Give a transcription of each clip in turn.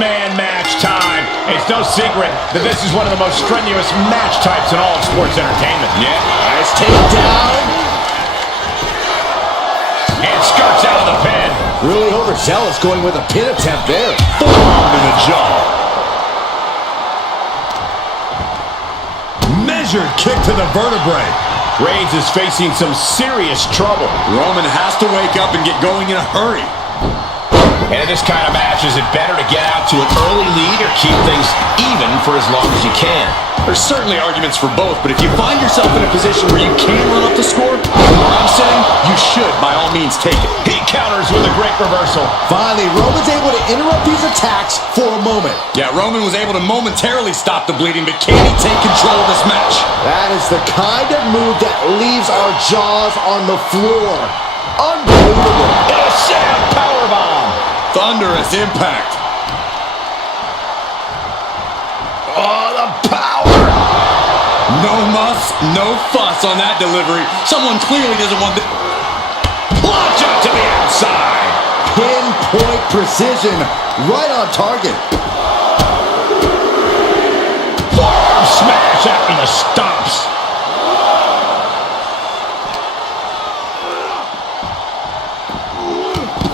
one-man match time. It's no secret that this is one of the most strenuous match types in all of sports entertainment. Yeah, nice takedown. And skirts out of the pin. Really overzealous going with a pin attempt there. Forearm to the jaw. Measured kick to the vertebrae. Reigns is facing some serious trouble. Roman has to wake up and get going in a hurry. And in this kind of match, is it better to get out to an early lead or keep things even for as long as you can? There's certainly arguments for both, but if you find yourself in a position where you can run up the score, where I'm sitting, you should by all means take it. He counters with a great reversal. Finally, Roman's able to interrupt these attacks for a moment. Yeah, Roman was able to momentarily stop the bleeding, but can he take control of this match? That is the kind of move that leaves our jaws on the floor. Unbelievable. And a sit-out powerbomb. Thunderous impact. Oh, the power. No muss, no fuss on that delivery. Someone clearly doesn't want the... Launch up to the outside. Pinpoint precision. Right on target. Forearm smash after the stomps.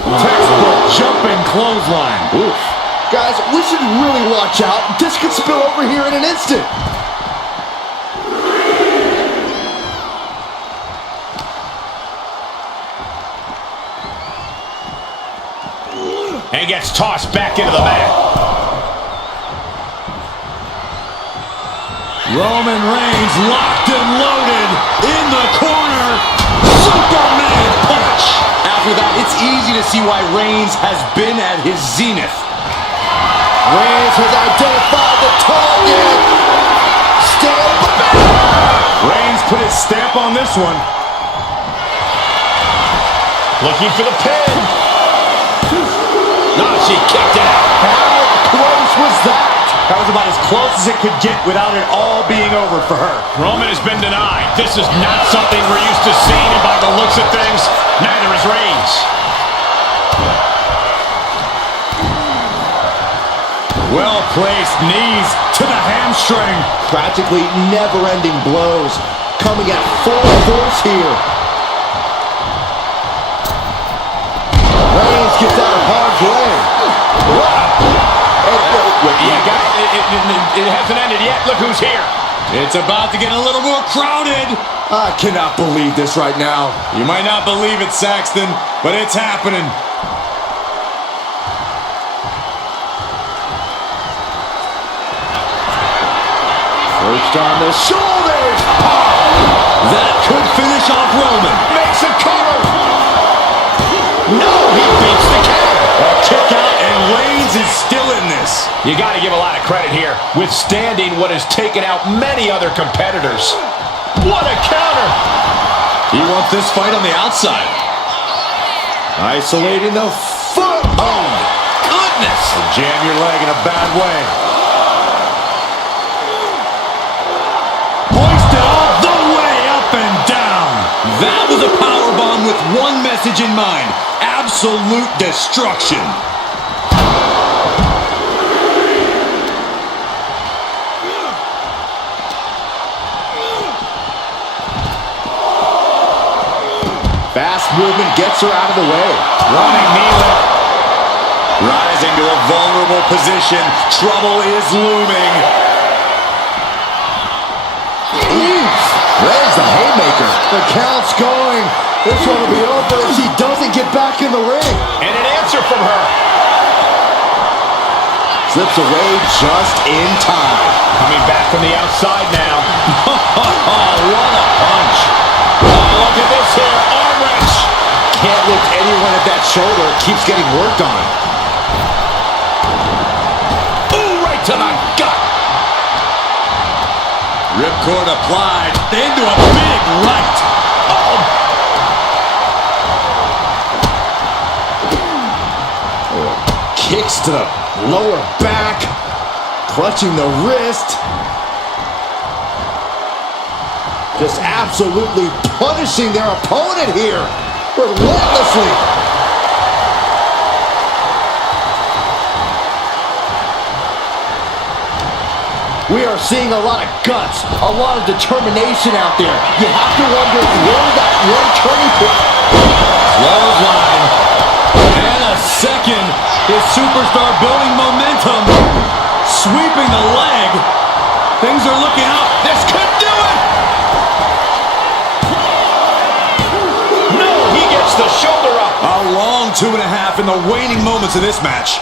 Textbook jumping clothesline. Oof. Guys, we should really watch out. This could spill over here in an instant. And he gets tossed back into the mat. Roman Reigns locked and loaded in the corner. Superman punch. After that, it's easy to see why Reigns has been at his zenith. Reigns has identified the target. Stand back. Reigns put his stamp on this one. Looking for the pin. No, she kicked it out. How close was that? That was about as close as it could get without it all being over for her. Roman has been denied. This is not something we're used to seeing, and by the looks of things, neither is Reigns. Well-placed knees to the hamstring. Practically never-ending blows coming at full force here. Reigns gets out of harm's way. Yeah, guys, it hasn't ended yet. Look who's here. It's about to get a little more crowded. I cannot believe this right now. You might not believe it, Saxton, but it's happening. First on the shoulders. That could finish off Roman. Makes a cover. No, he beats the counter. A kick out, and Reigns is still in this. You got to give a lot of credit here, withstanding what has taken out many other competitors. What a counter. He wants this fight on the outside. Isolating the foot. Oh, my goodness. Jam your leg in a bad way. Hoisted all the way up and down. That was a powerbomb with one message in mind. Absolute destruction. Fast movement gets her out of the way. Running knee lift. Rising to a vulnerable position. Trouble is looming. There's the haymaker. The count's going. This one will be over if she doesn't get back in the ring. And an answer from her. Slips away just in time. Coming back from the outside now. What a punch. Oh, look at this here. Arm wrench. Can't lift anyone at that shoulder. Keeps getting worked on. Ooh, right to the gut. Ripcord applied into a big right. Oh. Kicks to the lower back. Clutching the wrist. Just absolutely punishing their opponent here. Relentlessly. are seeing a lot of guts, a lot of determination out there. You have to wonder where that one turning point. Clothesline. And a second. His superstar building momentum. Sweeping the leg. Things are looking up. This could do it. No, he gets the shoulder up. A long 2.5 in the waning moments of this match.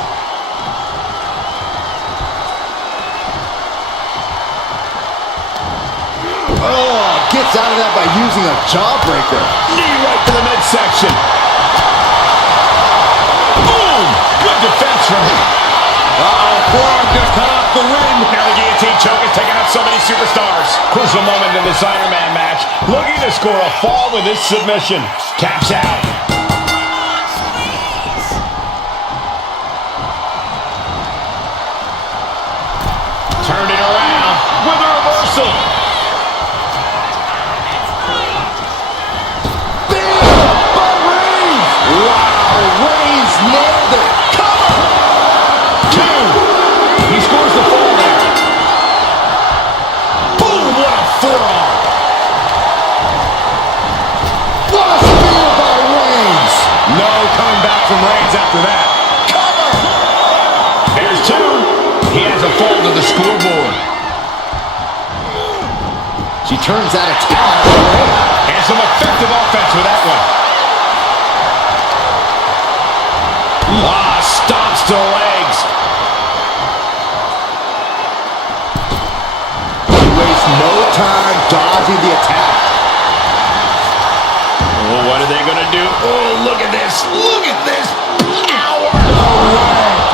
Oh, gets out of that by using a jawbreaker. Knee right to the midsection. Boom! Good defense from him. Uh-oh, forearm just cut off the wind. Now the guillotine choke is taking out so many superstars. Crucial moment in this Iron Man match. Looking to score a fall with this submission. Taps out. Turned it around with a reversal. Reigns nailed it. Cover. 2. He scores the fall there. Boom, what a forearm. What a spear by Reigns. No coming back from Reigns after that. Cover. There's 2. He has a fall to the scoreboard. She turns that attack away. And some effective offense with that one. Stomps to the legs. He wastes no time dodging the attack. Oh, what are they going to do? Oh, look at this. Look at this. Power.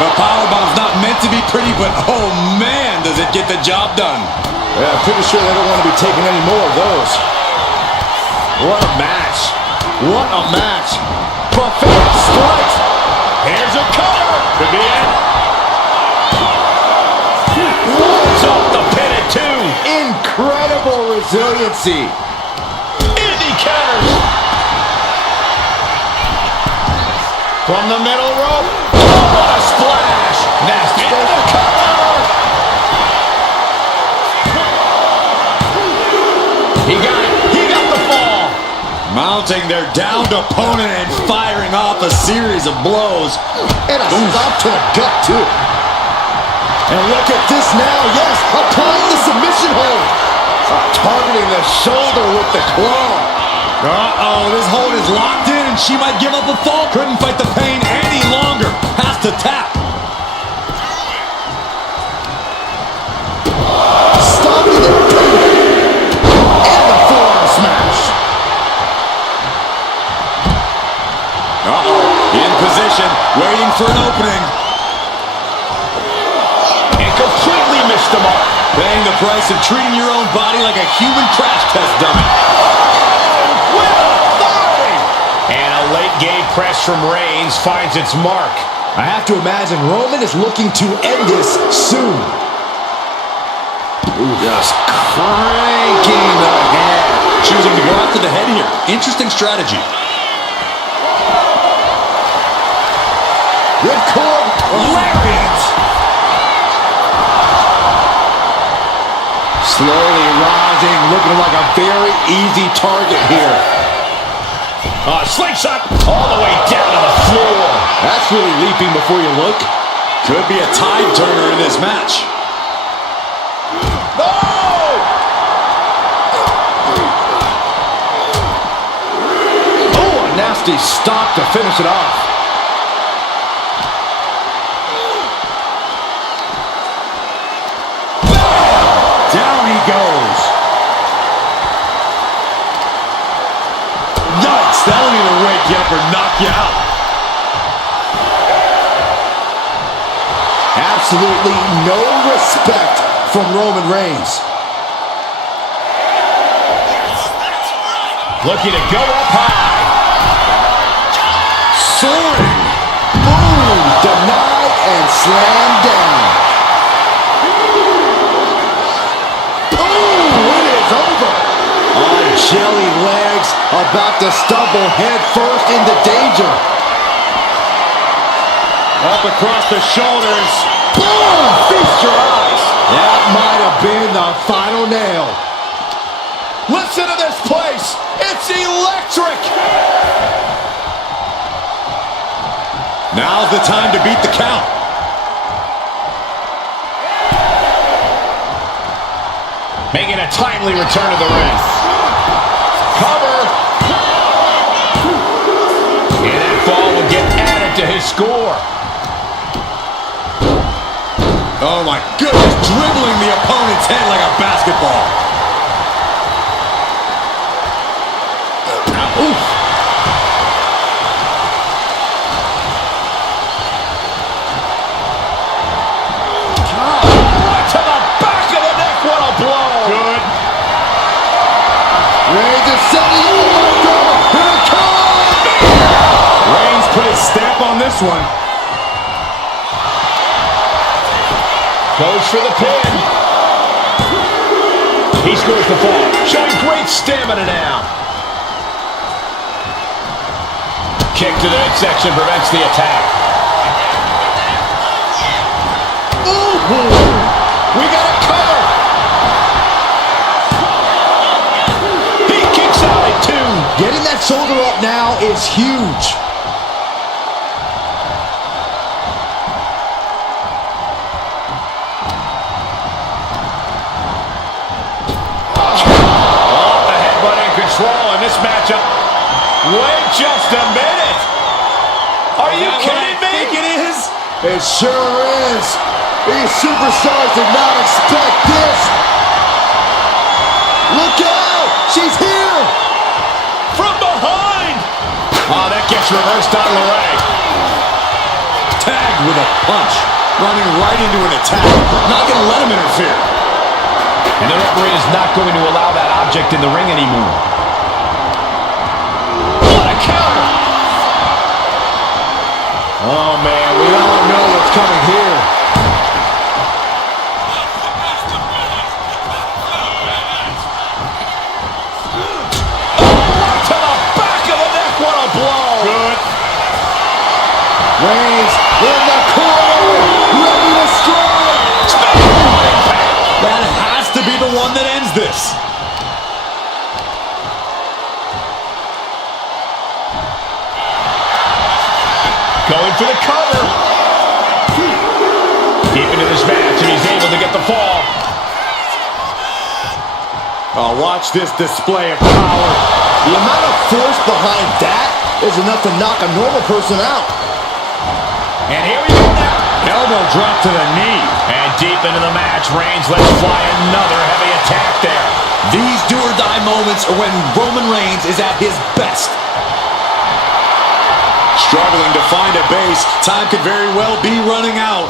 The powerbomb's not meant to be pretty, but oh man, does it get the job done. Yeah, I'm pretty sure they don't want to be taking any more of those. What a match. What a match. Prophetic strikes. Here's a cover. Could be it. It's off the pin at 2. Incredible resiliency. Indy counters. From the middle rope. Oh, what a splash. Nasty. Into the cover. He got it. He got the fall. Mounting their downed opponent and firing off a series of blows. And a stop to the gut, too. And look at this now. Yes, applying the submission hold. Targeting the shoulder with the claw. Uh-oh, this hold is locked in and she might give up a fall. Couldn't fight the pain any longer. Has to tap. Stopping the and the forearm smash. Uh-oh, in position, waiting for an opening. And completely missed the mark. Paying the price of treating your own body like a human crash test dummy. With authority. And a late game press from Reigns finds its mark. I have to imagine Roman is looking to end this soon. Ooh, just cranking the head. Choosing to go after the head here. Interesting strategy. Ripcord Lariat. slowly rising, looking like a very easy target here. Slingshot all the way down to the floor. That's really leaping before you look. Could be a tide turner in this match. No! Oh, a nasty stop to finish it off. Down he goes. Yikes, that'll either wake you up or knock you out. Absolutely no respect from Roman Reigns. Looking to go up high. Soaring. Boom. Denied and slammed down. Boom. It is over. On jelly legs, about to stumble head first into danger. Up across the shoulders. Boom. Feast your eyes. That might have been the final nail. Listen to this place. It's electric. Now's the time to beat the count. Making a timely return to the ring. Cover. And that fall will get added to his score. Oh my goodness, dribbling the opponent's head like a basketball. Oof. To the back of the neck, what a blow. Good. Reigns is setting up. Oh my God, here it comes. Reigns put his stamp on this one. Goes for the pin. He scores the fall, showing great stamina now. Kick to the midsection prevents the attack. Ooh, we got a cover. He kicks out at 2. Getting that shoulder up now is huge. In this matchup. Wait just a minute. Are you kidding me? I think it is. It sure is. These superstars did not expect this. Look out! She's here! From behind! Oh, that gets reversed on LeRae. Tagged with a punch. Running right into an attack. Not going to let him interfere. And the referee is not going to allow that object in the ring anymore. Counter. Oh man, we all know what's coming here. Oh, to the back of the neck, what a blow. Good. Reigns in the corner, ready to strike. That has to be the one that ends this. Going for the cover. Deep into this match, and he's able to get the fall. Oh, watch this display of power. The amount of force behind that is enough to knock a normal person out. And here we go now. Elbow drop to the knee. And deep into the match, Reigns lets fly another heavy attack there. These do-or-die moments are when Roman Reigns is at his best. Struggling to find a base. Time could very well be running out.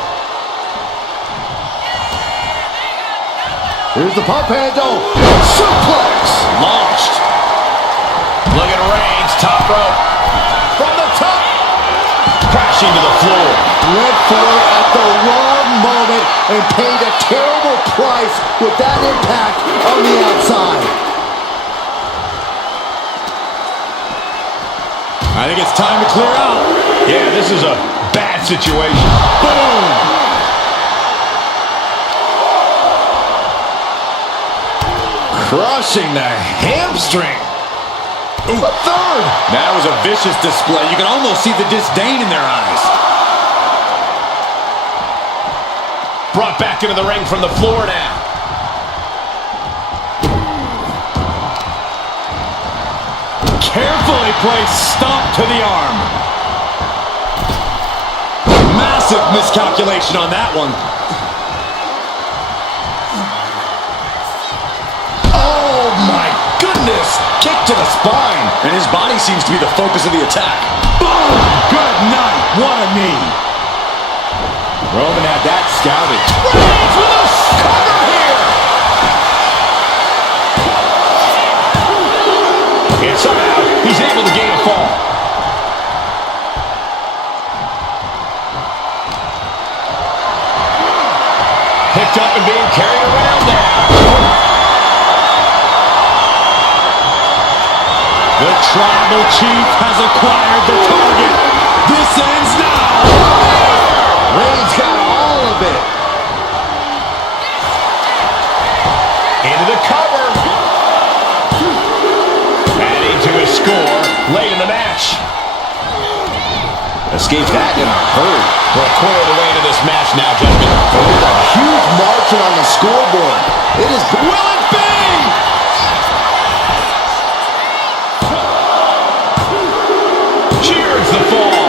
Here's the pump handle. Suplex. Launched. Look at Reigns, top rope. From the top. Crashing to the floor. Went for it at the wrong moment and paid a terrible price with that impact on the outside. I think it's time to clear out. Yeah, this is a bad situation. Boom! Crushing the hamstring. Ooh, a third. That was a vicious display. You can almost see the disdain in their eyes. Brought back into the ring from the floor now. Carefully placed stomp to the arm. Massive miscalculation on that one. Oh my goodness. Kick to the spine. And his body seems to be the focus of the attack. Boom! Good night. What a knee. Roman had that scouted. Reigns with a cover here. And somehow he's able to gain a fall. Picked up and being carried around now. The tribal chief has acquired the target. This ends now. Reigns got all of it. escape that in a hurry. We're a quarter of the way into this match now, gentlemen. There's a huge margin on the scoreboard. It is... Will it be? Cheers the fall.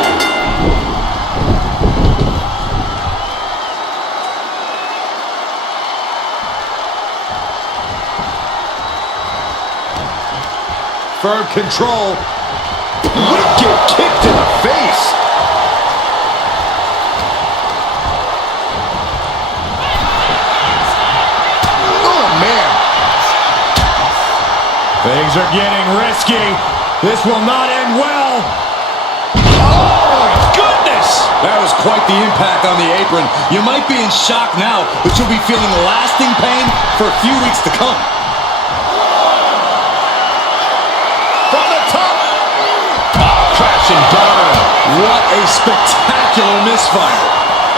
Firm control. Wicked kick to the face. Oh, man. Things are getting risky. This will not end well. Oh, my goodness. That was quite the impact on the apron. You might be in shock now, but you'll be feeling lasting pain for a few weeks to come. From the top. Oh, crash and burn. What a spectacular misfire.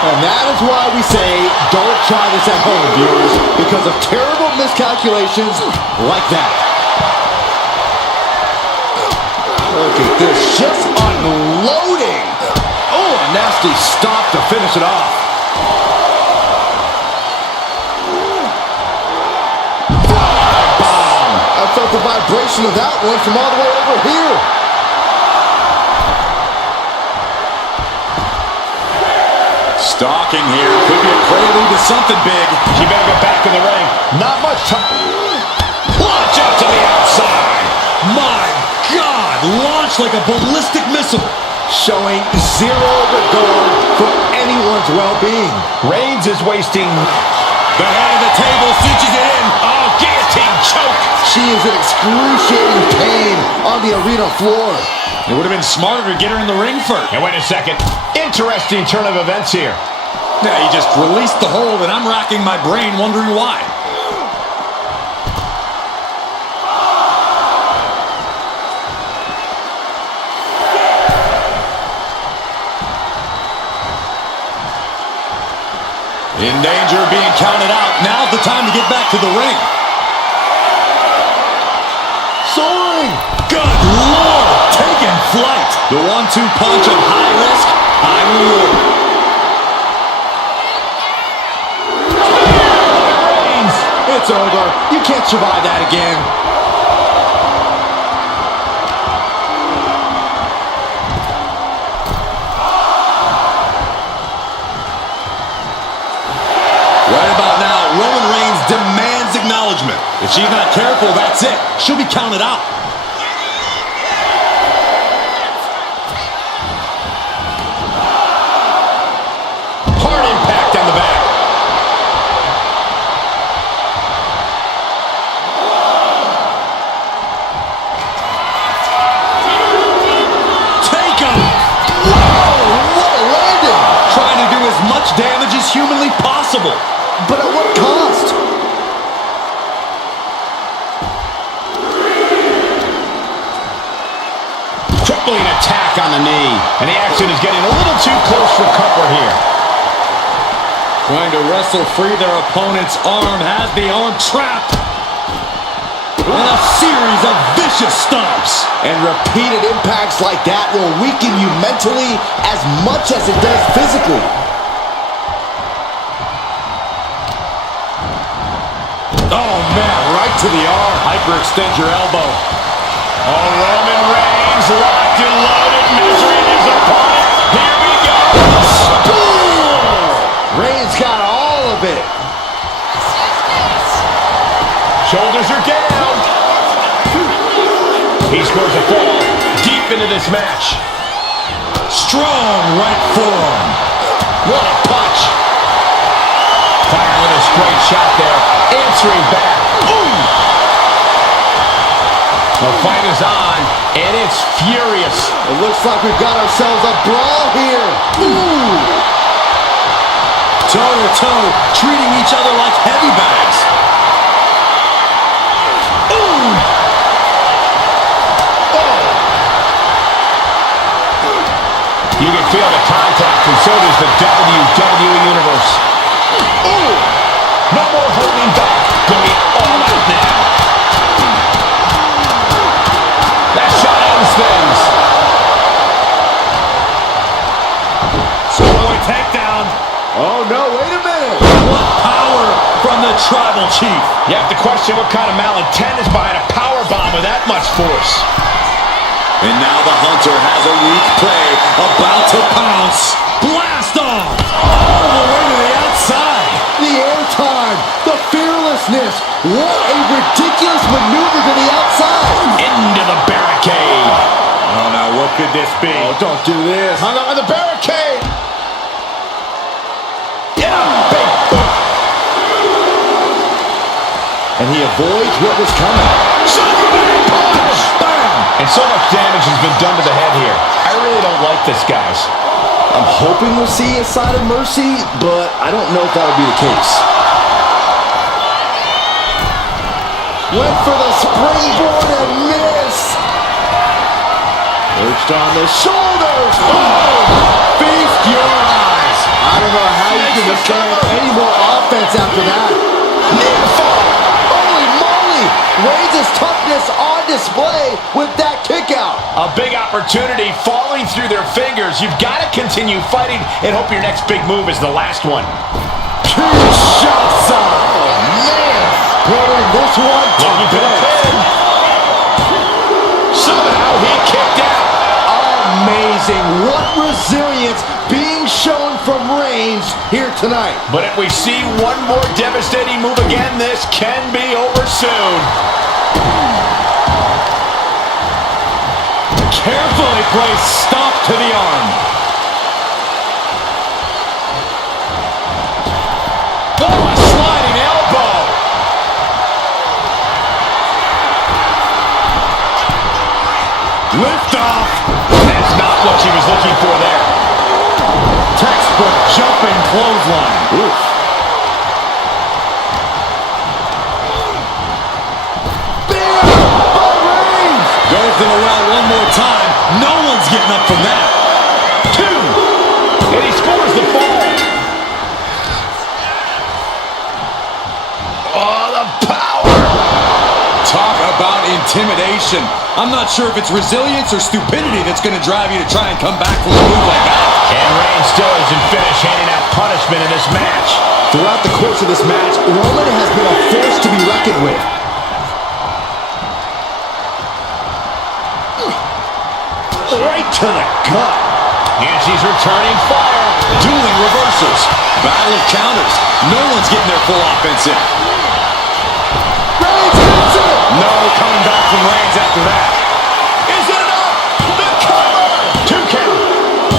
And that is why we say don't try this at home, viewers, because of terrible miscalculations like that. Look at this, just unloading. Oh, a nasty stop to finish it off. Bomb. I felt the vibration of that one from all the way over here. Stalking here. Could be a prelude to something big. She better get back in the ring. Not much time. Launch out to the outside. My God! Launched like a ballistic missile. Showing zero regard for anyone's well-being. Reigns is wasting. The head of the table cinches it in. Oh, guillotine choke. She is in excruciating pain on the arena floor. It would have been smarter to get her in the ring first. And wait a second. Interesting turn of events here. Yeah, he just released the hold, and I'm racking my brain wondering why. In danger of being counted out. Now's the time to get back to the ring. Soaring! Good Lord! Taking flight. The 1-2 punch of high risk, high reward. Reigns, it's over. You can't survive that again. Right about now, Roman Reigns demands acknowledgement. If she's not careful, that's it. She'll be counted out. Hard impact on the back. Take him! Whoa, what a landing! Trying to do as much damage as humanly possible. But at what cost? Crippling attack on the knee. And the action is getting a little too close for comfort here. Trying to wrestle free their opponent's arm. Has the arm trapped. And a series of vicious stomps. And repeated impacts like that will weaken you mentally as much as it does physically. Oh, man, right to the arm. Hyperextend your elbow. Oh, Roman Reigns locked and loaded, measuring his opponent. Here we go. Boom! Reigns got all of it. Shoulders are down. He scores a fall deep into this match. Strong right forearm. What a punch. Firing with a straight shot there. Answering back. Boom! The fight is on, and it's furious. It looks like we've got ourselves a brawl here. Ooh! Toe-to-toe, treating each other like heavy bags. Ooh! Oh! You can feel the contact, and so does the WWE Universe. Ooh! No more holding back. Going all out now. That shot ends things. wait a minute. What power from the Tribal Chief. You have to question what kind of malintent is behind a power bomb with that much force. And now the Hunter has a weak prey about to pounce. Blast off! All the way to the outside. The airtime, the fearlessness. What a ridiculous maneuver to the outside. Into the barricade. Oh, no, what could this be? Oh, don't do this. Hung on the barricade. Yeah, big boom. And he avoids what was coming. Superman punch. Bam. And so much damage has been done to the head here. I really don't like this, guys. I'm hoping we'll see a side of mercy, but I don't know if that'll be the case. Went for the springboard and missed. Perched on the shoulders. Boom! Feast your eyes. I don't know how you can withstand any more offense after that. JANIFAR! Holy moly! Reigns' toughness on display with that kick out. A big opportunity falling through their fingers. You've got to continue fighting and hope your next big move is the last one. Huge shots on. Oh, man. Putting this one to Looking for the pin. Somehow he kicked out. Amazing. What resilience being shown from Reigns here tonight. But if we see one more devastating move again, this can be over soon. Carefully placed stomp to the arm. Oh, a sliding elbow. Lift off. That's not what she was looking for there. Textbook jumping clothesline. Oof. Bam! By Reigns! Goes to the well one more time. No one's getting up from that. 2. And he scores the fall. Oh, the power. Talk about intimidation. I'm not sure if it's resilience or stupidity that's going to drive you to try and come back from a move like that. And Reigns still isn't finished handing out punishment in this match. Throughout the course of this match, Roman has been a force to be reckoned with. Right to the gut. And she's returning fire. Dueling reversals. Battle of counters. No one's getting their full offense in. Reigns hits it. No coming back from Reigns after that. Is it enough? The cover. 2 count.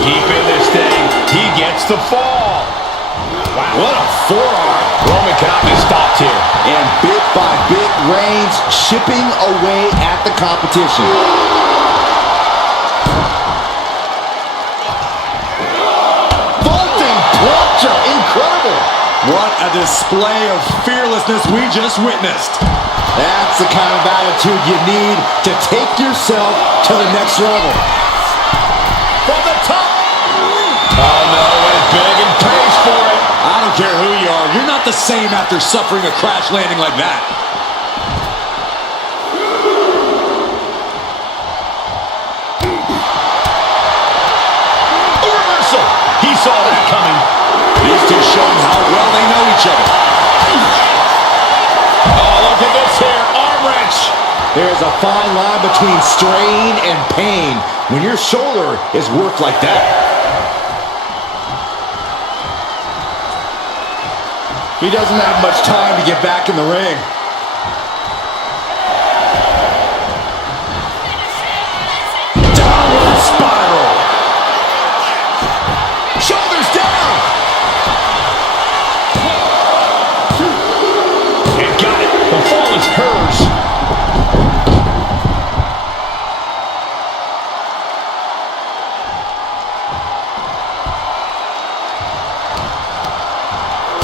Deep in this thing. He gets the fall. Wow. What a forearm. Roman cannot be stopped here. And bit by bit, Reigns chipping away at the competition. Vaulting plunger. Incredible. What a display of fearlessness we just witnessed. That's the kind of attitude you need to take yourself to the next level. From the top. Oh, no. Went big and pays for it. I don't care who you are. You're not the same after suffering a crash landing like that. A reversal. He saw that coming. These two showing how well they know each other. Oh, look at this here. Arm wrench. There's a fine line between strain and pain when your shoulder is worked like that. He doesn't have much time to get back in the ring. Downward spiral. Shoulders down. And got it. The fall is hers.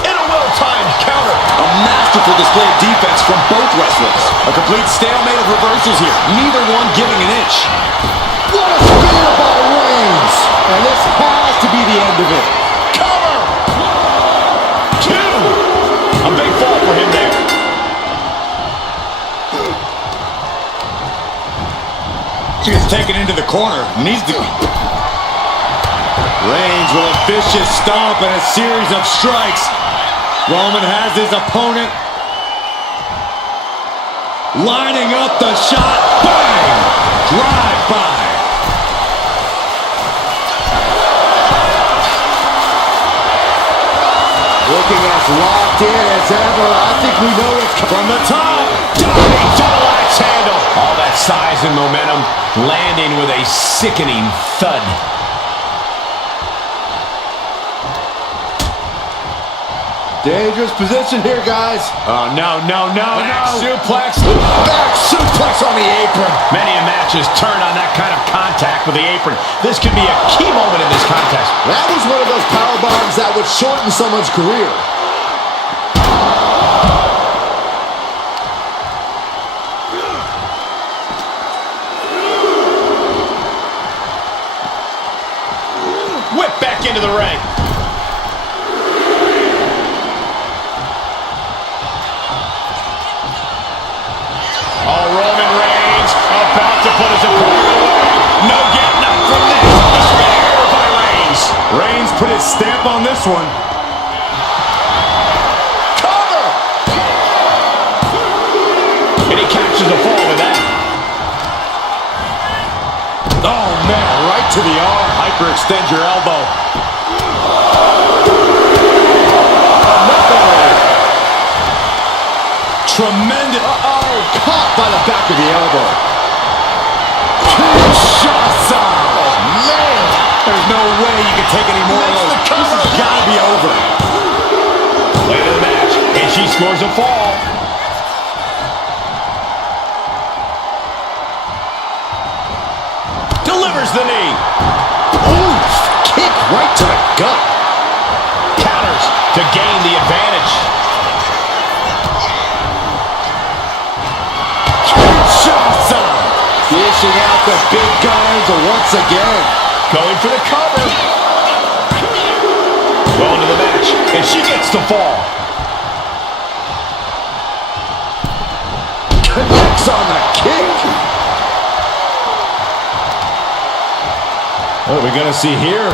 And a well-timed counter. A masterful display of defense from both wrestlers. A complete stalemate of reversals here. Neither one giving an inch. What a spear by Reigns! And this has to be the end of it. Cover. 2. A big fall for him there. She gets taken into the corner. Needs to... Reigns with a vicious stomp and a series of strikes. Roman has his opponent lining up the shot. Bang! Drive by. Looking as locked in as ever. I think we know it's From the top. Diving double axe handle. All that size and momentum landing with a sickening thud. dangerous position here, guys. Oh, no. Back suplex. Back suplex on the apron. Many matches turn on that kind of contact with the apron. This could be a key moment in this contest. That was one of those power bombs that would shorten someone's career. Whip back into the ring. Oh, Roman Reigns about to put his opponent away. No getting up from this. A spear by Reigns. Reigns put his stamp on this one. Cover! And he captures a fall with that. Oh, man, right to the arm. Hyperextend your elbow. Tremendous. Caught by the back of the elbow. Kinshasa. Oh, man. There's no way you can take any more of those. This has got to be over. Later in the match, and she scores a fall. Delivers the knee. Oof. Kick right to the gut. Counters to gain the advantage. Kinshasa. Dishing out the big guns once again. Going for the cover. Well into the match, and she gets the fall. Connects on the kick. What are we going to see here?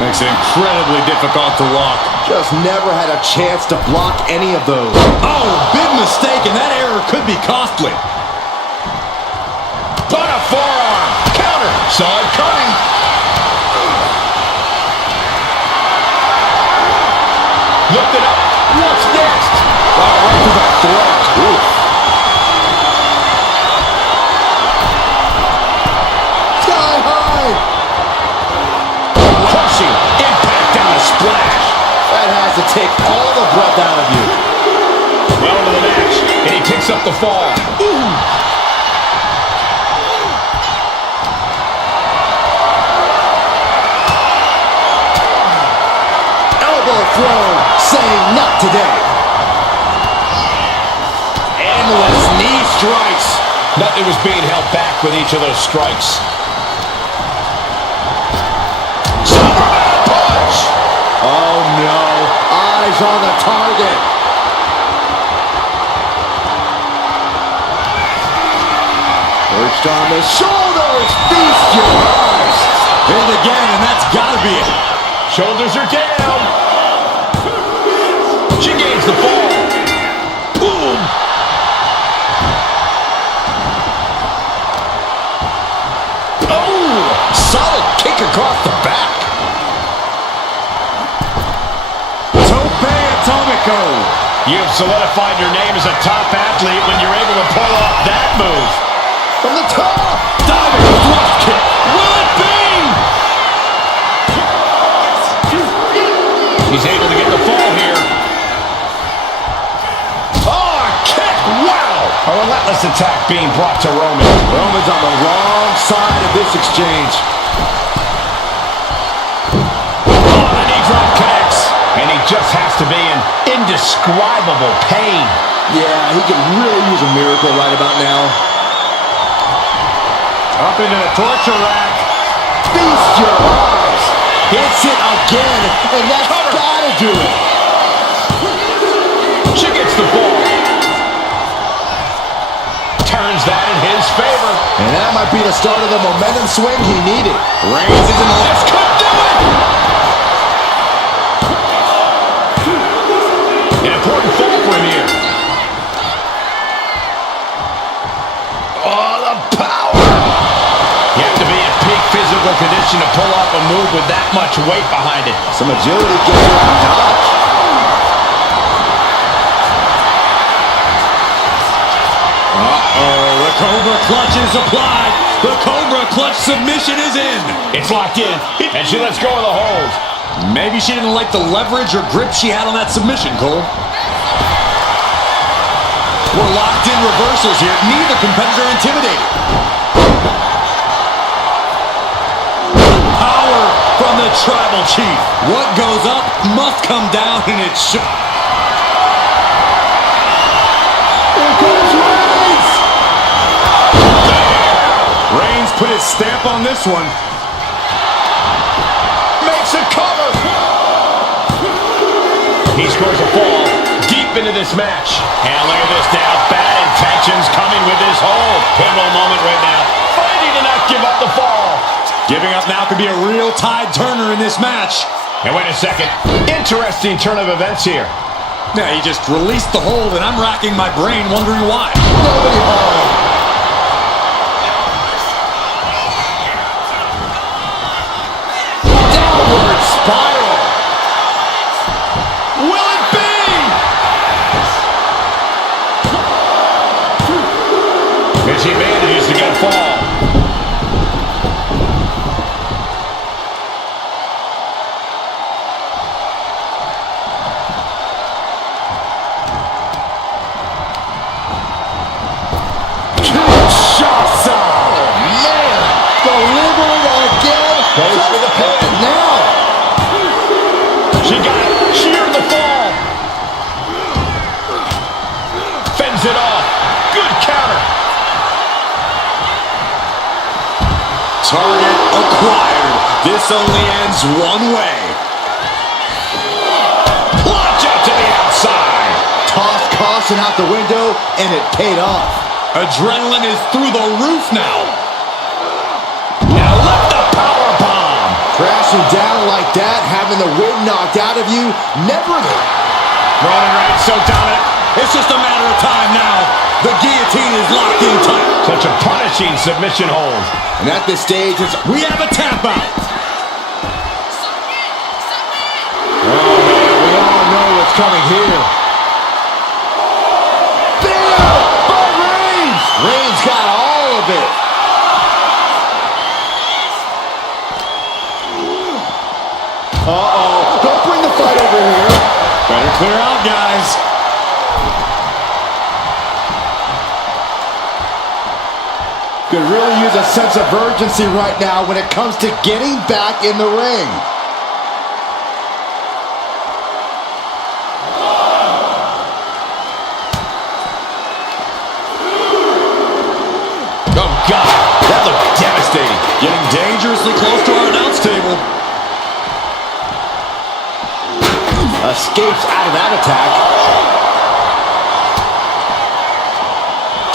Makes it incredibly difficult to walk. Just never had a chance to block any of those. Oh, big mistake, and that error could be costly. But a forearm. Counter. Saw it coming. Looked it up. What's next? Oh, right to the throat. Oof. Sky high. Crushing impact and a splash. That has to take all the breath out of you. Well into the match, and he picks up the fall. Ooh. Elbow throw, saying not today. Endless knee strikes. Nothing was being held back with each of those strikes. Superman punch. Oh no, eyes on the target. Perched on the shoulders, feast your eyes. Hit it again, and that's got to be it. Shoulders are down. She gains the fall. Boom. Oh, solid kick across the back. Tope Atomico. You've solidified your name as a top athlete when you're able to pull off that move. From the top. Diving drop kick. Will it be? He's able to get the fall here. Oh, a kick! Wow! A relentless attack being brought to Roman. Roman's on the wrong side of this exchange. Oh, the knee drop connects. And he just has to be in indescribable pain. Yeah, he could really use a miracle right about now. Up into the torture rack. Feast your eyes. Hits it again, and that's gotta do it. She gets the ball. Turns that in his favor. And that might be the start of the momentum swing he needed. Reigns is in the left. Could do it! An important fall for him here. Oh, the power! You have to be in peak physical condition to pull off a move with that much weight behind it. Some agility gets around dodge. Uh-oh, the Cobra Clutch is applied. The Cobra Clutch submission is in. It's locked in, and she lets go of the hold. Maybe she didn't like the leverage or grip she had on that submission, Cole. We're locked in reversals here. Neither competitor intimidated. Power from the Tribal Chief. What goes up must come down, and it should. Here comes Reigns! Reigns put his stamp on this one. Makes a cover. He scores a fall deep into this match. And look at this now. Bad intentions coming with this hold. Pivotal moment right now. Fighting to not give up the fall. Giving up now could be a real tide turner in this match. And wait a second. Interesting turn of events here. Yeah, he just released the hold, and I'm racking my brain wondering why. Nobody home. Downward spiral. Will it be? And she manages to get a fall. Goes for the pin. Now. She got it. Sheared the fall. Fends it off. Good counter. Target acquired. This only ends one way. Launch out to the outside. Tossed caution out the window, and it paid off. Adrenaline is through the roof now. Now let the power bomb. Crashing down like that, having the wind knocked out of you, never. Roman Reigns so dominant. It's just a matter of time now. The guillotine is locked in tight. Such a punishing submission hold. And at this stage, We have a tap out. oh man, we all know what's coming here. Bam! By Reigns! Reigns got all of it. Uh-oh, don't bring the fight over here. Better clear out, guys. Could really use a sense of urgency right now when it comes to getting back in the ring. Oh, God. That looked devastating. Getting dangerously close to our announce table. Escapes out of that attack.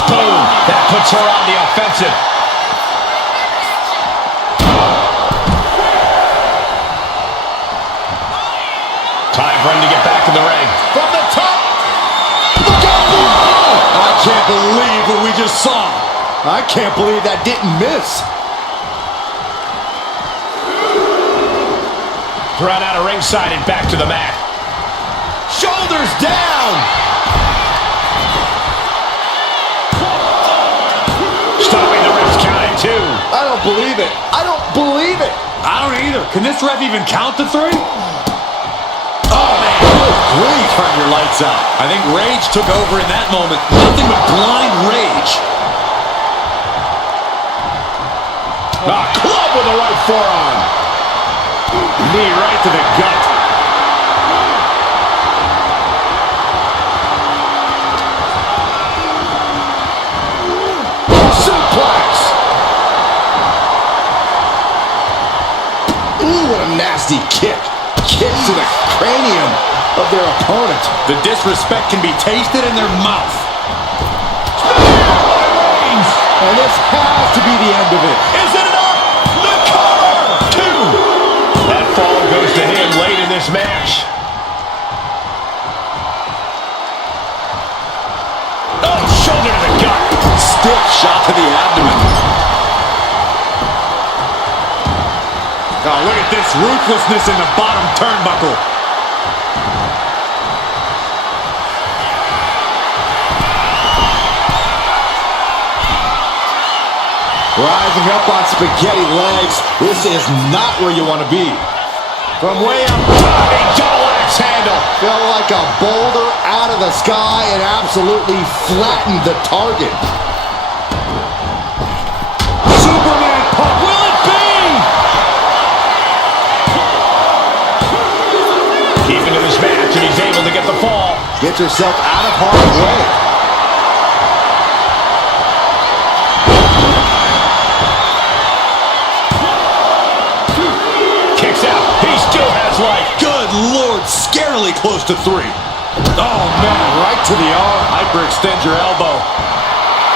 Boom. That puts her on the offensive. Time for him to get back in the ring. From the top. Look out below! I can't believe what we just saw. I can't believe that didn't miss. Thrown out of ringside and back to the mat. Shoulders down. Stopping the ref's count at 2. I don't believe it. I don't believe it. I don't either. Can this ref even count to 3? Oh, man. Good grief. Turn your lights out. I think rage took over in that moment. Nothing but blind rage. A club with the right forearm. Knee right to the gut. Suplex. Ooh, what a nasty kick. Kick to the cranium of their opponent. The disrespect can be tasted in their mouth. And this has to be the end of it. Is it enough? The cover! 2. That fall goes to him late in this match. Oh, shoulder to the gut. Stiff shot to the abdomen. Oh, look at this ruthlessness in the bottom turnbuckle. Rising up on spaghetti legs. This is not where you want to be. From way up, a double axe handle. Fell like a boulder out of the sky and absolutely flattened the target. Superman pump. Will it be? Keeping to this match, and he's able to get the fall. Get yourself out of harm's way. Kicks out. He still has life. Good Lord, scarily close to 3. Oh, man, right to the arm. Hyperextend your elbow.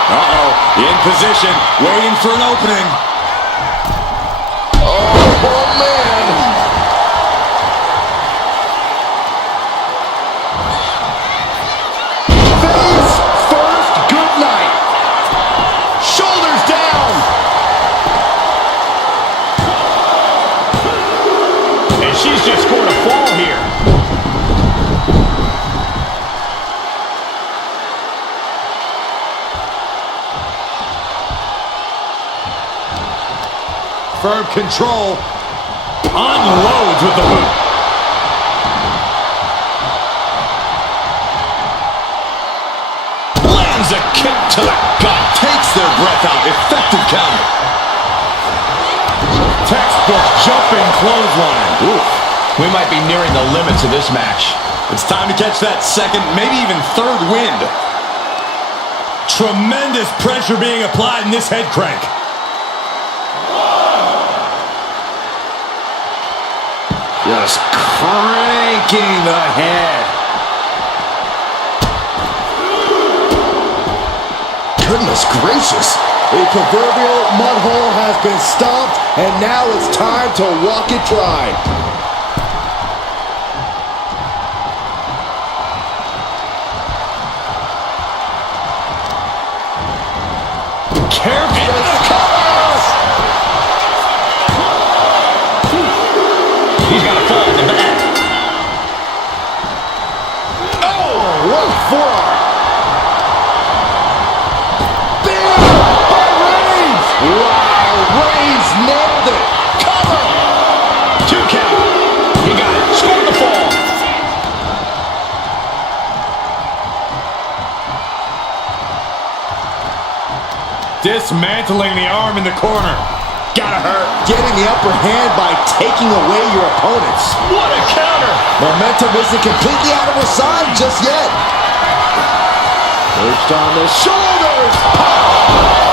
Uh-oh, in position, waiting for an opening. Oh, man. Face first, good night. Shoulders down. And she's just scored a fall here. Firm control. Unloads with the boot. Lands a kick to the gut. Takes their breath out. Effective counter. Textbook jumping clothesline. Oof. We might be nearing the limits of this match. It's time to catch that second, maybe even third wind. Tremendous pressure being applied in this head crank. Just cranking the head. Goodness gracious. A proverbial mud hole has been stomped, and now it's time to walk it dry. Careful. He's got a fall in the back. Oh, What a forearm. Bam! By Reigns! Wow, Reigns nailed it. cover. 2 count. He got it. Scored the fall. Dismantling the arm in the corner. Gotta hurt. Getting the upper hand by taking away your opponents. What a counter. Momentum isn't completely out of her side just yet. Perched on the shoulders.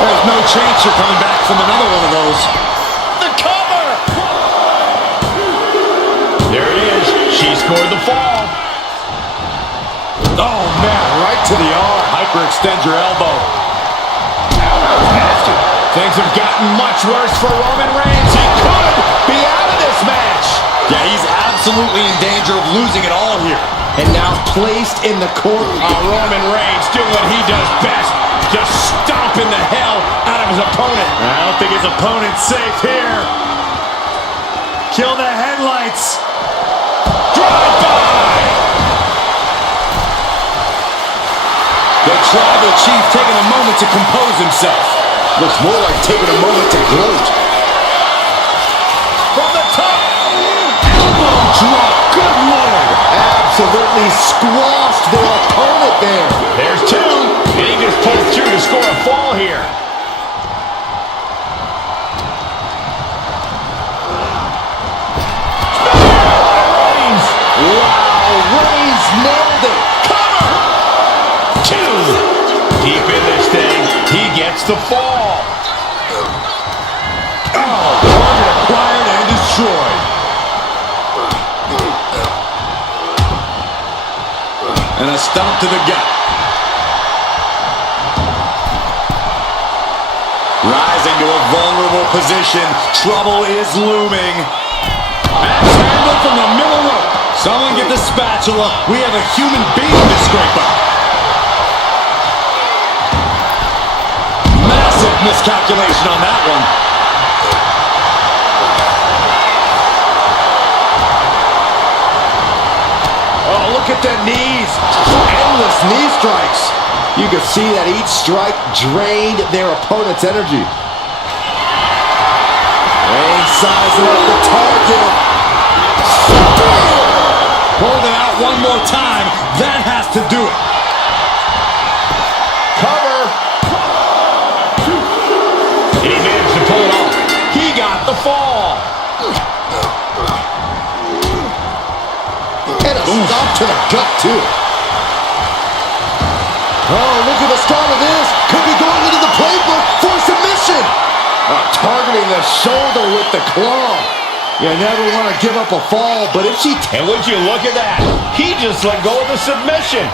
There's no chance you're coming back from another one of those. The cover. There it is. She scored the fall. Oh, man, right to the arm. Hyperextend your elbow. Nasty. Things have gotten much worse for Roman Reigns. He could be out of this match. Yeah, he's absolutely in danger of losing it all here. And now placed in the corner. Roman Reigns doing what he does best. Just stomping the hell out of his opponent. I don't think his opponent's safe here. Kill the headlights. Drive by. The tribal chief taking a moment to compose himself. Looks more like taking a moment to gloat. From the top. Elbow drop. Good Lord. Absolutely squashed their opponent there. There's 2. And he just pulled through to score a fall here. Reigns. Wow, Reigns nailed it. Cover. 2. Deep in this thing. He gets the fall. Target acquired and destroyed. And a stomp to the gut. Rising to a vulnerable position. Trouble is looming. Axe handle from the middle rope. Someone get the spatula. We have a human being to scrape up. Massive miscalculation on that one. Oh, look at the knees. Endless knee strikes. You can see that each strike drained their opponent's energy. Reigns sizing up the target. Hold it out one more time. That has to do it. Cover. He managed to pull it off. He got the fall. And a stop to the gut, too. Oh, look at the start of this. Could be going into the playbook for submission. Targeting the shoulder with the claw. You never want to give up a fall, but if she... And would you look at that? He just let go of the submission.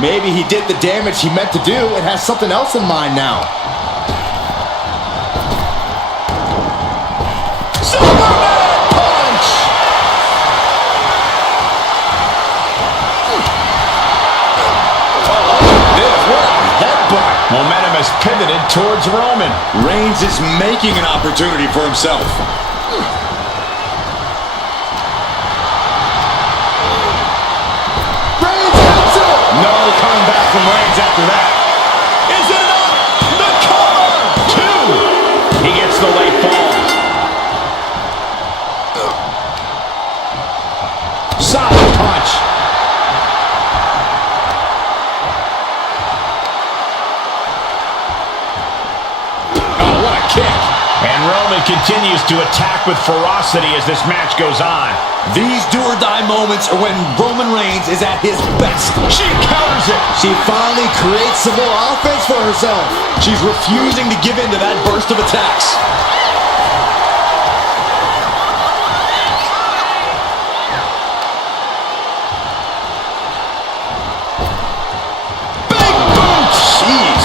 Maybe he did the damage he meant to do and has something else in mind now. Superman punch! Momentum is pivoted towards Roman. Reigns is making an opportunity for himself. Reigns hits it! No coming back from Reigns after that. Is it enough? The cover! 2. He gets the late fall. Solid punch. And Roman continues to attack with ferocity as this match goes on. These do-or-die moments are when Roman Reigns is at his best. She counters it. She finally creates some more offense for herself. She's refusing to give in to that burst of attacks. Big boot. Jeez.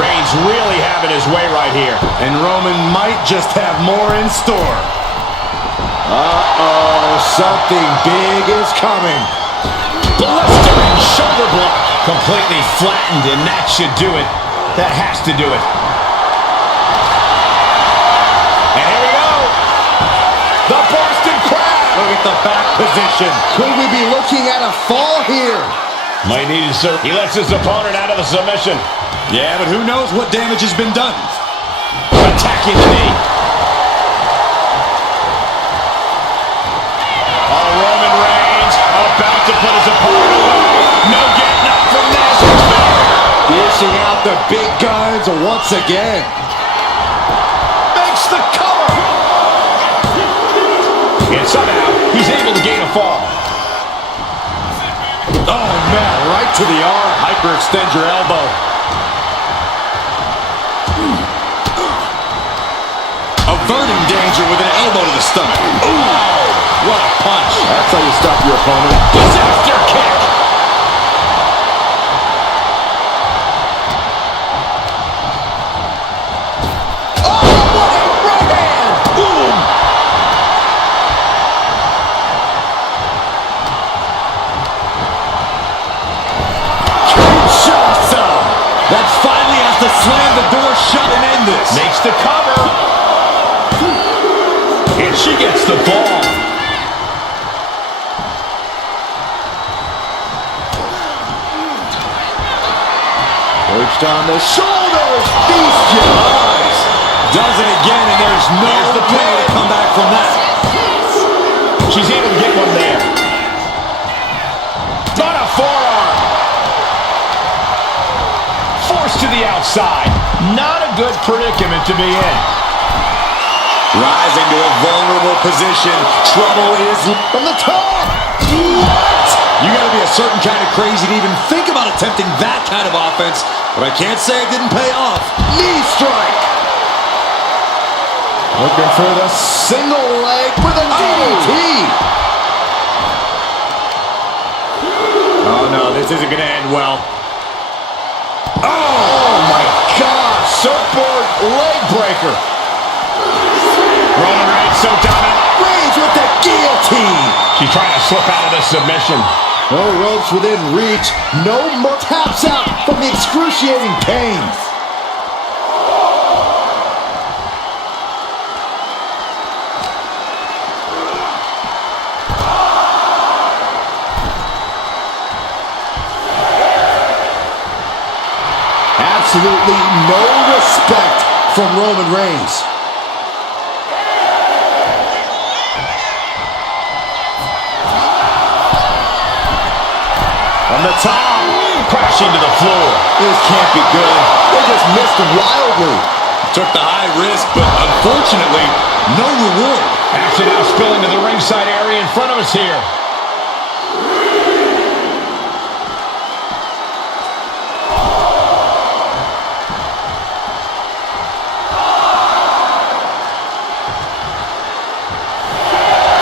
Reigns really having his way right here. And Roman might just have more in store. Uh-oh, something big is coming. Blistering shoulder block. Completely flattened, and that should do it. That has to do it. And here we go. The Boston Crab. Look at the back position. Could we be looking at a fall here? Might need to serve. He lets his opponent out of the submission. Yeah, but who knows what damage has been done. Attacking the knee. Oh, Roman Reigns about to put his opponent away. No getting up from this. Dishing out the big guns once again. Makes the cover. And somehow, he's able to gain a fall. Oh, man, right to the arm. Hyperextend your elbow. Averting danger with an elbow to the stomach. Ooh, what a punch. That's how you stop your opponent. Disaster kick. Oh, what a right hand. Boom. Kinshasa. That finally has to slam the door shut and end this. Makes the cover. And she gets the ball. Perched on the shoulders. Feast your eyes. Does it again, and there's no Here's the way to pin. come back from that. She's able to get one there. On a forearm. Forced to the outside. Not a good predicament to be in. Rising to a vulnerable position. Trouble is From the top. what? You got to be a certain kind of crazy to even think about attempting that kind of offense. But I can't say it didn't pay off. Knee strike. Looking for the single leg with a DDT. Oh no, this isn't going to end well. Oh my gosh. surfboard leg breaker. Roman Reigns so dominant. Reigns with the guillotine. She's trying to slip out of this submission. No ropes within reach. No more taps out from the excruciating pain. Absolutely no respect from Roman Reigns. On the top, crashing to the floor. This can't be good. They just missed wildly. Took the high risk, but unfortunately, no reward. Action now spilling to the ringside area in front of us here.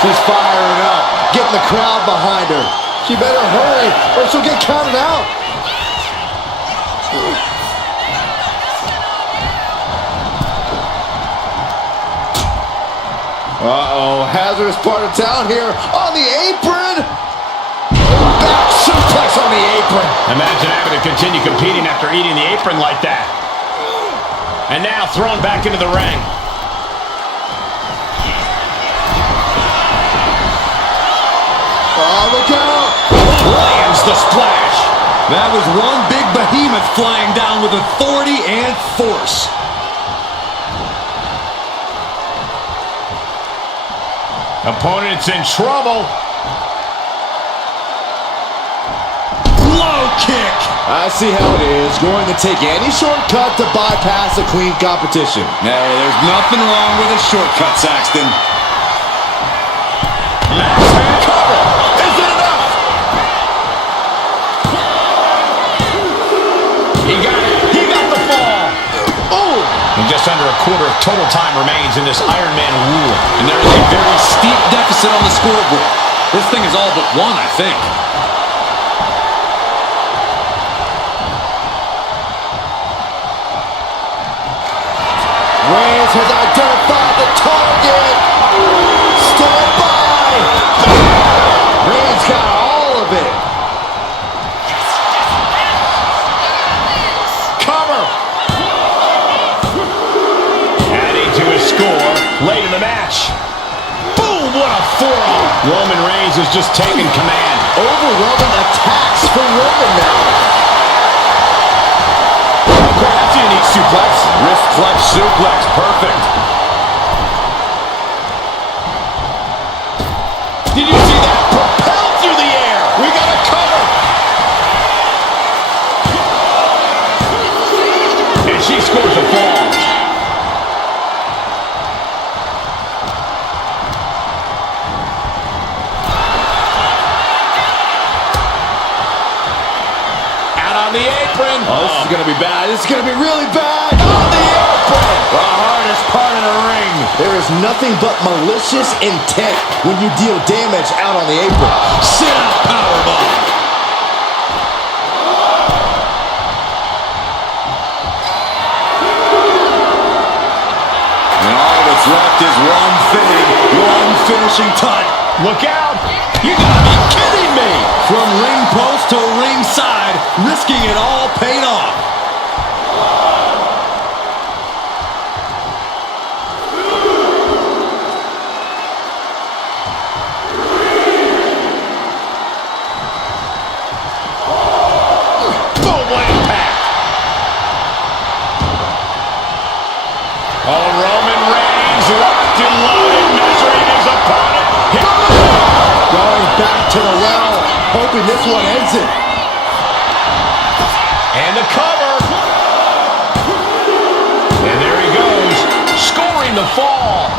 She's firing up, getting the crowd behind her. She better hurry or she'll get counted out. Uh-oh, hazardous part of town here on the apron. Back suplex on the apron. Imagine having to continue competing after eating the apron like that. And now thrown back into the ring. Oh, look out. Lands the splash. That was one big behemoth flying down with authority and force. Opponent's in trouble. Low kick. I see how it is. Going to take any shortcut to bypass a clean competition. Hey, there's nothing wrong with a shortcut, Saxton. Cover. Is it enough? He got it. He got the fall. Oh. And just under a quarter of total time remains in this Iron Man rule. And there is a very steep deficit on the scoreboard. This thing is all but won, I think. Reigns has identified the target. Stood by. Reigns got all of it. Cover. Adding to his score late in the match. Boom, what a forearm. Roman Reigns is just taking command. Overwhelming attacks for Roman now. Okay, that's a unique suplex. Wrist clutch suplex, perfect. Did you see that? Propelled through the air. We got a cover. And she scores a fall. Out on the apron. Oh, this is going to be bad. This is going to be really bad. On the apron. The hardest part of the ring. There is nothing but malicious intent when you deal damage out on the apron. Sit out powerbomb. And all that's left is one thing, one finishing touch. Look out. You gotta be kidding me. From ring post to ringside, risking it all paid off. Boom, what impact. Oh, Roman Reigns locked and loaded, measuring his opponent. Going back to the well, hoping this one ends it. And the cover. And there he goes, scoring the fall.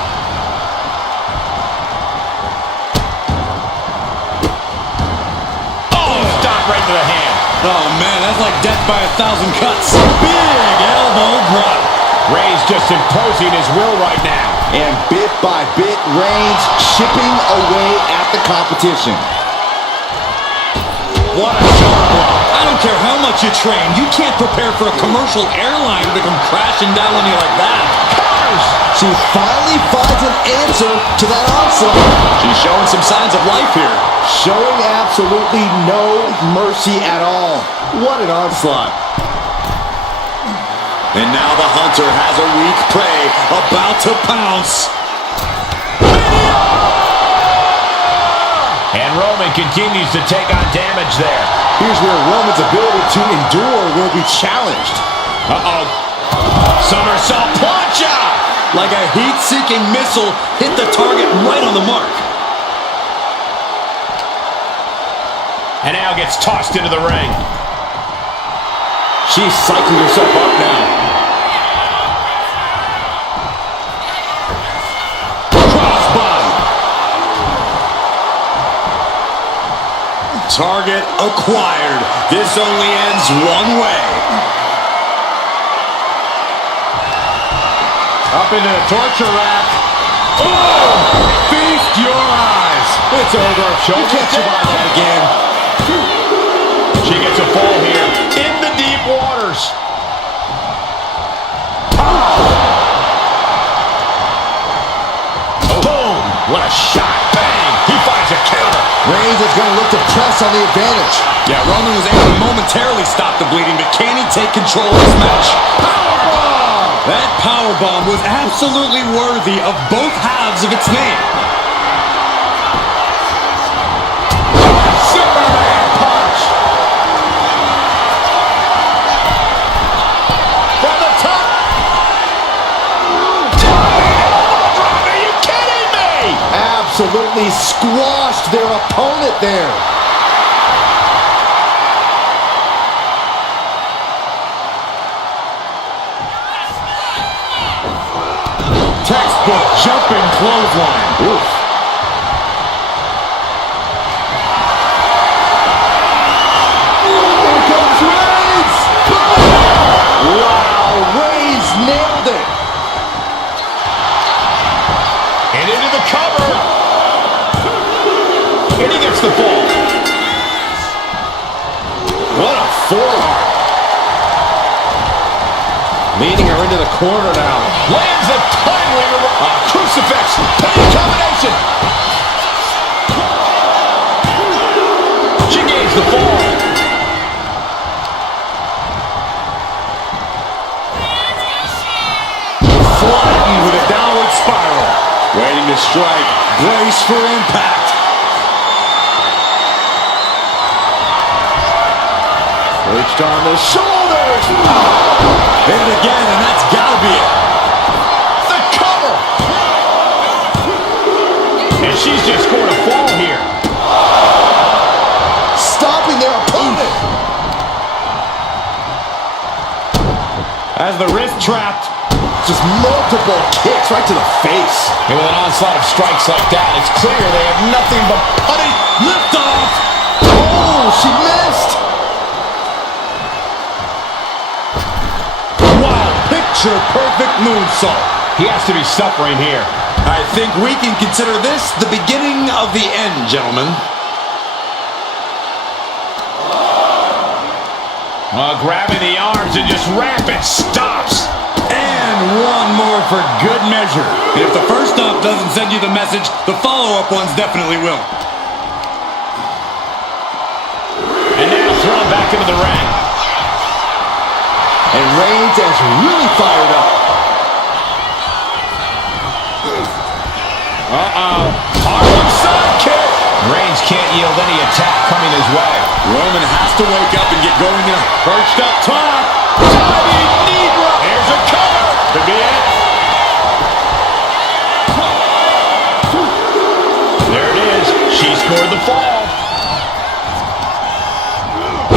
Oh, stop right to the hand. Oh man, that's like death by 1,000 cuts. Big elbow drop. Reigns just imposing his will right now. And bit by bit, Reigns chipping away at the competition. What a shoulder blow. I don't care how much you train, you can't prepare for a commercial airline to come crashing down on you like that. She finally finds an answer to that onslaught. She's showing some signs of life here. Showing absolutely no mercy at all. What an onslaught. And now the hunter has a weak prey about to pounce. And Roman continues to take on damage there. Here's where Roman's ability to endure will be challenged. Uh-oh. Somersault plancha! Like a heat-seeking missile, hit the target right on the mark. And now gets tossed into the ring. She's cycling herself up now. Crossbody. Target acquired. This only ends one way. Up into the torture rack. Oh! Feast your eyes. It's over. You can't survive that again. She gets a fall here in the deep waters. Oh. Boom! What a shot. Bang! He finds a counter. Reigns is going to look to press on the advantage. Yeah, Roman was able to momentarily stop the bleeding, but can he take control of this match? Powerbomb! That powerbomb was absolutely worthy of both halves of its name. Superman punch. From the top. Are you kidding me? Absolutely squashed their opponent there. Textbook jumping clothesline. Oof. Here comes Reigns! Wow, Reigns nailed it. And into the cover. And he gets the fall. What a forearm. Leading her into the corner now. Lands a timely crucifix. Pain combination. She gains the fall. Flattened with a downward spiral. Waiting to strike. Brace for impact. Reached on the shoulders. Hit it again, and that's gotta be it. The cover. And she's just scored a fall here. Stopping their opponent. As the wrist trapped. Just multiple kicks right to the face. And with an onslaught of strikes like that, it's clear they have nothing but putty. Lift off. Oh, she missed. Picture-perfect moonsault. He has to be suffering here. I think we can consider this the beginning of the end, gentlemen. Grabbing the arms and just rapid stops. And one more for good measure. And if the first stop doesn't send you the message, the follow-up ones definitely will. And now thrown back into the ring. And Reigns is really fired up. Harlem sidekick. Reigns can't yield any attack coming his way. Roman has to wake up and get going now. Perched up top. Diving knee drop. Here's a cover. Could be it. There it is. She scored the fall.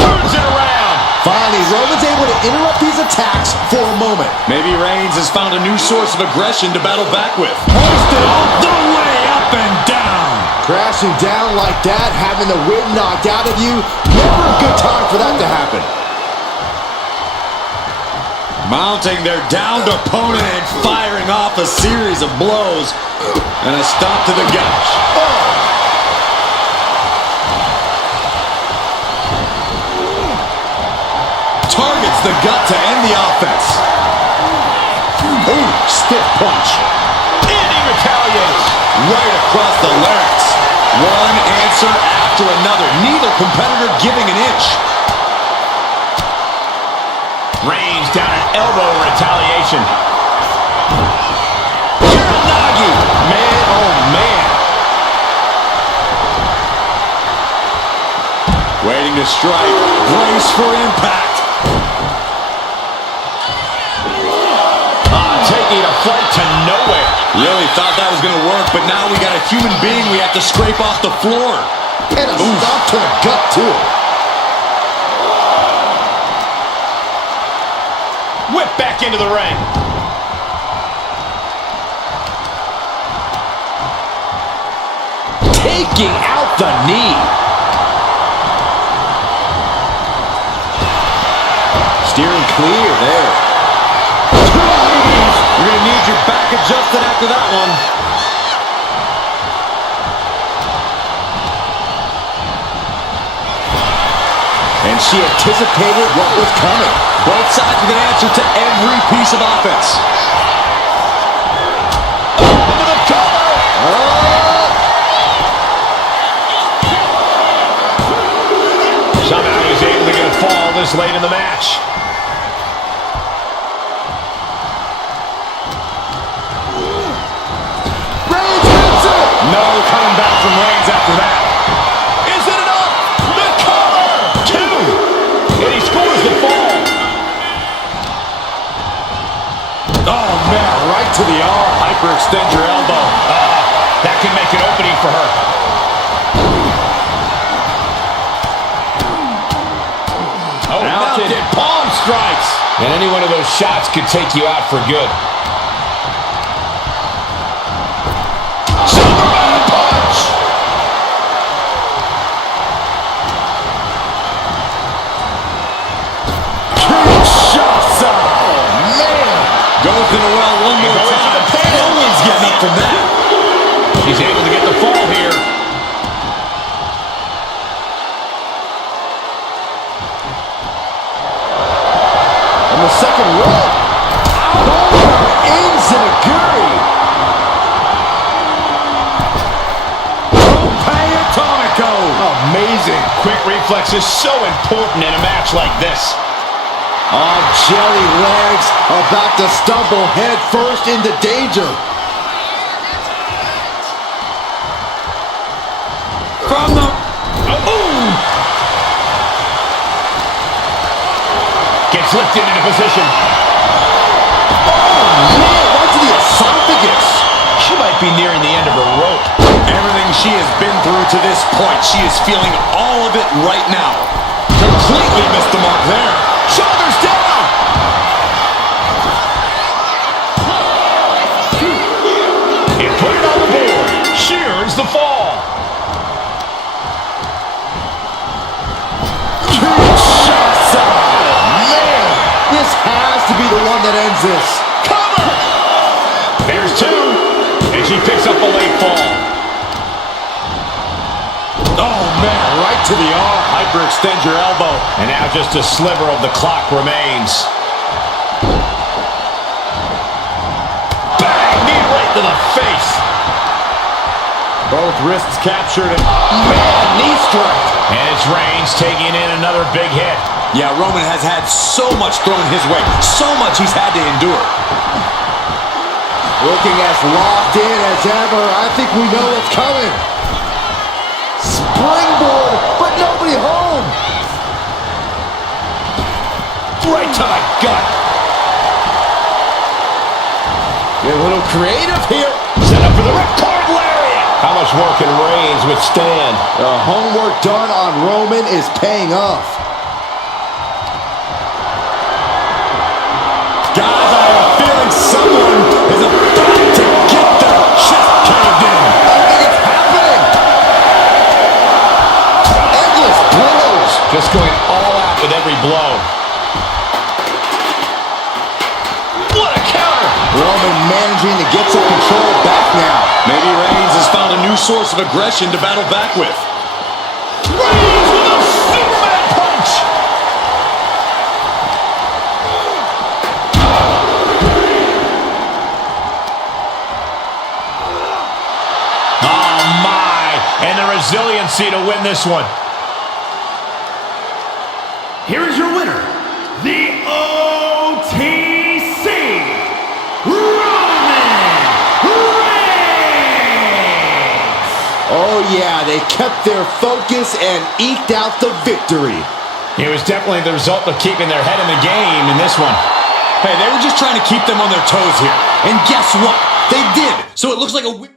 Turns it around. Finally, Roman's able to interrupt these attacks for a moment. Maybe Reigns has found a new source of aggression to battle back with. Hoisted all the way up and down. Crashing down like that, having the wind knocked out of you, never a good time for that to happen. Mounting their downed opponent and firing off a series of blows. And a stop to the gut. the gut to end the offense. Ooh, stiff punch. And he retaliates. Right across the larynx. One answer after another. Neither competitor giving an inch. Reigns down an elbow in retaliation. Uranagi. Man, oh man. Waiting to strike. Brace for impact. Taking a flight to nowhere. Really thought that was going to work, but now we got a human being we have to scrape off the floor. And a stop to the gut, too. Whip back into the ring. Taking out the knee. Steering clear there. You're going to need your back adjusted after that one. And she anticipated what was coming. Both sides with an answer to every piece of offense. Into the cover. Somehow he's able to get a fall this late in the match. No coming back from Reigns after that. Is it enough? The cover! 2. And he scores the fall. Oh, man, right to the arm. Hyperextend your elbow. That can make an opening for her. Oh, mounted palm strikes. And any one of those shots could take you out for good. Goes to the well one more time. No one's getting up from that. He's able to get the fall here. On the second rope. Enziguri. Atomico. Amazing. Quick reflexes so important in a match like this. Oh, jelly legs about to stumble head first into danger. From the... Gets lifted into position. Oh, man, right to the esophagus. She might be nearing the end of her rope. Everything she has been through to this point, she is feeling all of it right now. Completely missed the mark there. Shoulders down. And put it on the board. She earns the fall. Man, this has to be the one that ends this. Cover. There's 2. And she picks up a late fall. Oh, man, right to the arm. Hyperextend your elbow. And now just a sliver of the clock remains. Bang! Knee right to the face. Both wrists captured. And Man, knee strike. And it's Reigns taking in another big hit. yeah, Roman has had so much thrown his way. So much he's had to endure. Looking as locked in as ever. I think we know what's coming. Springboard, but nobody home. Right to the gut. Get a little creative here. Set up for the ripcord lariat. How much more can Reigns withstand? The homework done on Roman is paying off. Guys, I have a feeling someone is about to get their chest caved in. I think it's happening. Endless blows. Just going all out with every blow. What a counter. Roman managing to get some control back now. Maybe Reigns has found a new source of aggression to battle back with. Reigns with a Superman punch. resiliency to win this one. Here is your winner, the OTC Roman Reigns! Oh yeah, they kept their focus and eked out the victory. It was definitely the result of keeping their head in the game in this one. Hey, they were just trying to keep them on their toes here. And guess what? They did. So it looks like a win.